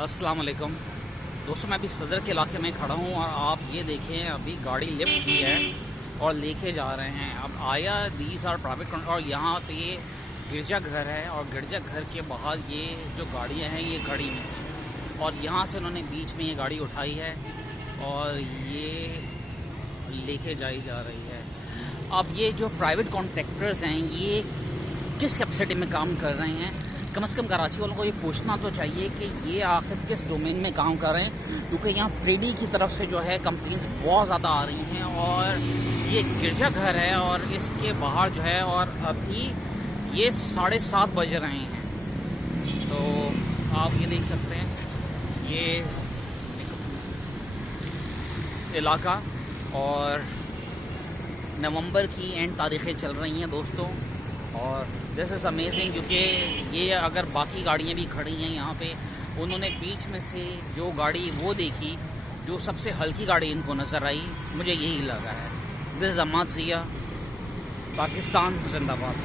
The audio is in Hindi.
अस्सलाम वालेकुम दोस्तों, मैं अभी सदर के इलाके में खड़ा हूँ और आप ये देखें अभी गाड़ी लिफ्ट की है और लेके जा रहे हैं। अब आया दीज आर प्राइवेट और यहाँ पे ये गिरजाघर है और गिरजाघर के बाहर ये जो गाड़ियाँ हैं ये खड़ी हैं और यहाँ से उन्होंने बीच में ये गाड़ी उठाई है और ये लेके जाई जा रही है। अब ये जो प्राइवेट कॉन्ट्रैक्टर्स हैं ये किस कैपेसिटी में काम कर रहे हैं, कम से कम कराची वालों को ये पूछना तो चाहिए कि ये आखिर किस डोमेन में काम कर रहे हैं, क्योंकि यहाँ फ्रीडी की तरफ से जो है कंप्लेंट्स बहुत ज़्यादा आ रही हैं और ये गिरजाघर है और इसके बाहर जो है और अभी ये 7:30 बज रहे हैं। तो आप ये देख सकते हैं ये इलाका और नवंबर की एंड तारीख़ें चल रही हैं दोस्तों और दिस इज़ अमेजिंग, क्योंकि ये अगर बाकी गाड़ियाँ भी खड़ी हैं यहाँ पे, उन्होंने बीच में से जो गाड़ी वो देखी जो सबसे हल्की गाड़ी इनको नज़र आई, मुझे यही लगा है। दिस इज़ अहमद ज़िया, पाकिस्तान जिंदाबाद।